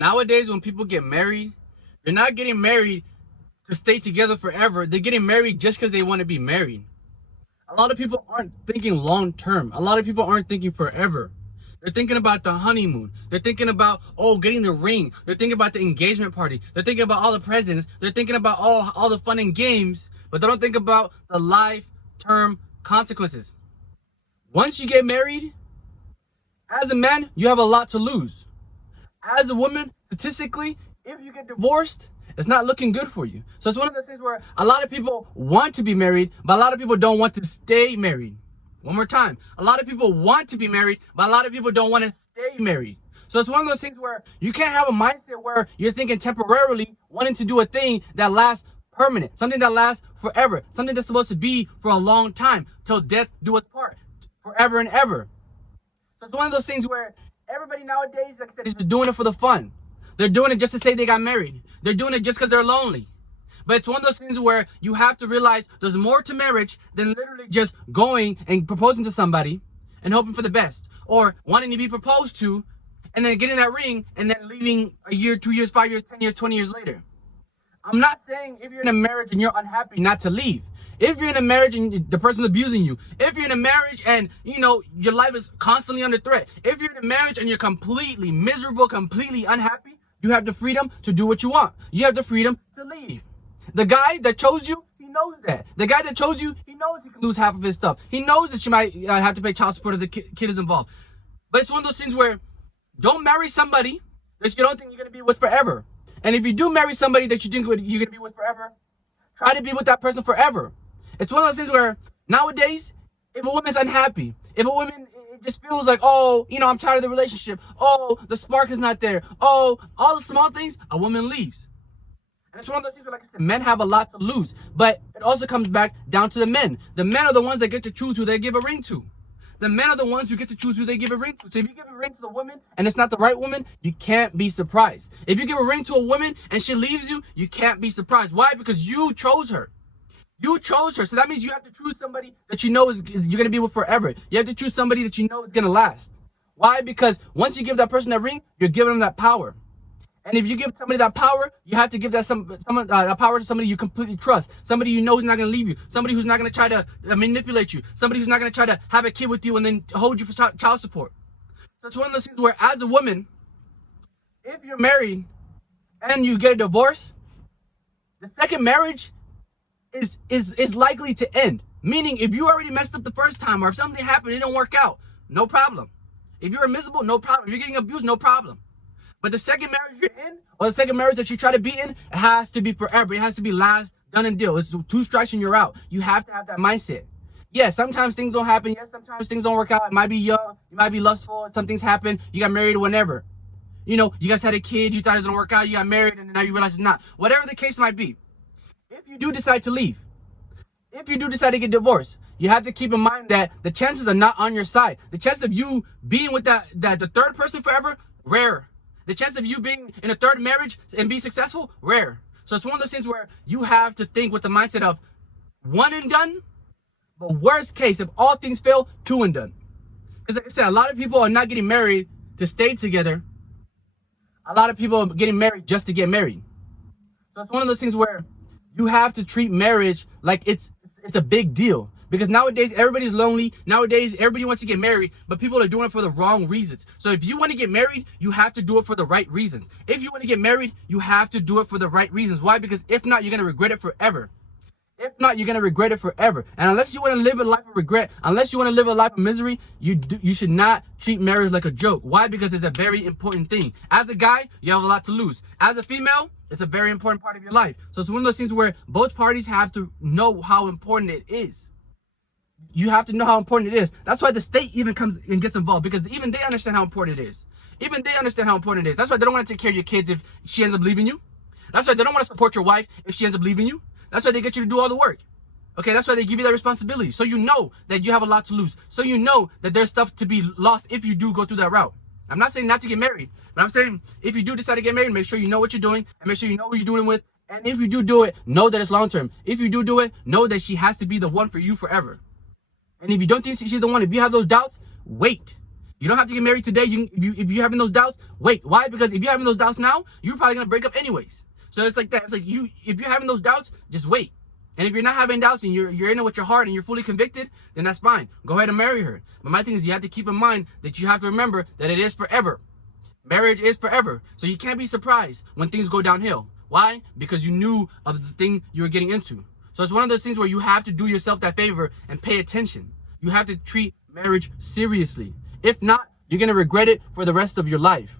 Nowadays, when people get married, they're not getting married to stay together forever. They're getting married just because they want to be married. A lot of people aren't thinking long term. A lot of people aren't thinking forever. They're thinking about the honeymoon. They're thinking about, oh, getting the ring. They're thinking about the engagement party. They're thinking about all the presents. They're thinking about all the fun and games, but they don't think about the life term consequences. Once you get married, as a man, you have a lot to lose. As a woman, statistically, if you get divorced, it's not looking good for you. So it's one of those things where a lot of people want to be married, but a lot of people don't want to stay married. One more time. A lot of people want to be married, but a lot of people don't want to stay married. So it's one of those things where you can't have a mindset where you're thinking temporarily, wanting to do a thing that lasts permanent, something that lasts forever, something that's supposed to be for a long time, till death do us part, forever and ever. So it's one of those things where everybody nowadays, like I said, is just doing it for the fun. They're doing it just to say they got married. They're doing it just because they're lonely. But it's one of those things where you have to realize there's more to marriage than literally just going and proposing to somebody and hoping for the best, or wanting to be proposed to and then getting that ring and then leaving a year, 2 years, 5 years, 10 years, 20 years later. I'm not saying if you're in a marriage and you're unhappy not to leave. If you're in a marriage and the person's abusing you, if you're in a marriage and, your life is constantly under threat, if you're in a marriage and you're completely miserable, completely unhappy, you have the freedom to do what you want. You have the freedom to leave. The guy that chose you, he knows that. The guy that chose you, he knows he can lose half of his stuff. He knows that you might have to pay child support if the kid is involved. But it's one of those things where don't marry somebody that you don't think you're going to be with forever. And if you do marry somebody that you think you're going to be with forever, try to be with that person forever. It's one of those things where nowadays, if a woman's unhappy, if a woman, it just feels like, oh, I'm tired of the relationship. Oh, the spark is not there. Oh, all the small things, a woman leaves. And it's one of those things where, like I said, men have a lot to lose. But it also comes back down to the men. The men are the ones that get to choose who they give a ring to. The men are the ones who get to choose who they give a ring to. So if you give a ring to the woman and it's not the right woman, you can't be surprised. If you give a ring to a woman and she leaves you, you can't be surprised. Why? Because you chose her. You chose her. So that means you have to choose somebody that you know is you're going to be with forever. You have to choose somebody that you know is going to last. Why? Because once you give that person that ring, you're giving them that power. And if you give somebody that power, you have to give that that power to somebody you completely trust. Somebody you know is not going to leave you. Somebody who's not going to try to manipulate you. Somebody who's not going to try to have a kid with you and then hold you for child support. So it's one of those things where, as a woman, if you're married and you get a divorce, the second marriage is likely to end. Meaning, if you already messed up the first time, or if something happened, it didn't work out, no problem. If you're miserable, no problem. If you're getting abused, no problem. But the second marriage you're in, or the second marriage that you try to be in, it has to be forever. It has to be last, done and deal. It's 2 strikes and you're out. You have to have that mindset. Yes, sometimes things don't happen. Yes, sometimes things don't work out. It might be young. You might be lustful. Some things happen. You got married or whenever. You guys had a kid. You thought it was going to work out. You got married and now you realize it's not. Whatever the case might be. If you do decide to leave, if you do decide to get divorced, you have to keep in mind that the chances are not on your side. The chance of you being with the third person forever, rare. The chance of you being in a third marriage and be successful, rare. So it's one of those things where you have to think with the mindset of one and done, but worst case, if all things fail, 2 and done. Because like I said, a lot of people are not getting married to stay together. A lot of people are getting married just to get married. So it's one of those things where you have to treat marriage like it's a big deal. Because nowadays, everybody's lonely. Nowadays, everybody wants to get married, but people are doing it for the wrong reasons. So if you want to get married, you have to do it for the right reasons. If you want to get married, you have to do it for the right reasons. Why? Because if not, you're going to regret it forever. If not, you're going to regret it forever. And unless you want to live a life of regret, unless you want to live a life of misery, you should not treat marriage like a joke. Why? Because it's a very important thing. As a guy, you have a lot to lose. As a female, it's a very important part of your life. So it's one of those things where both parties have to know how important it is. You have to know how important it is. That's why the state even comes and gets involved, because even they understand how important it is. Even they understand how important it is. That's why they don't want to take care of your kids if she ends up leaving you. That's why they don't want to support your wife if she ends up leaving you. That's why they get you to do all the work. Okay, that's why they give you that responsibility. So you know that you have a lot to lose. So you know that there's stuff to be lost if you do go through that route. I'm not saying not to get married, but I'm saying if you do decide to get married, make sure you know what you're doing and make sure you know who you're doing it with. And if you do it, know that it's long term. If you do it, know that she has to be the one for you forever. And if you don't think she's the one, if you have those doubts, wait. You don't have to get married today. If you're having those doubts, wait. Why? Because if you're having those doubts now, you're probably gonna break up anyways. So it's like that. It's like if you're having those doubts, just wait. And if you're not having doubts and you're in it with your heart and you're fully convicted, then that's fine. Go ahead and marry her. But my thing is, you have to keep in mind that you have to remember that it is forever. Marriage is forever. So you can't be surprised when things go downhill. Why? Because you knew of the thing you were getting into. So it's one of those things where you have to do yourself that favor and pay attention. You have to treat marriage seriously. If not, you're going to regret it for the rest of your life.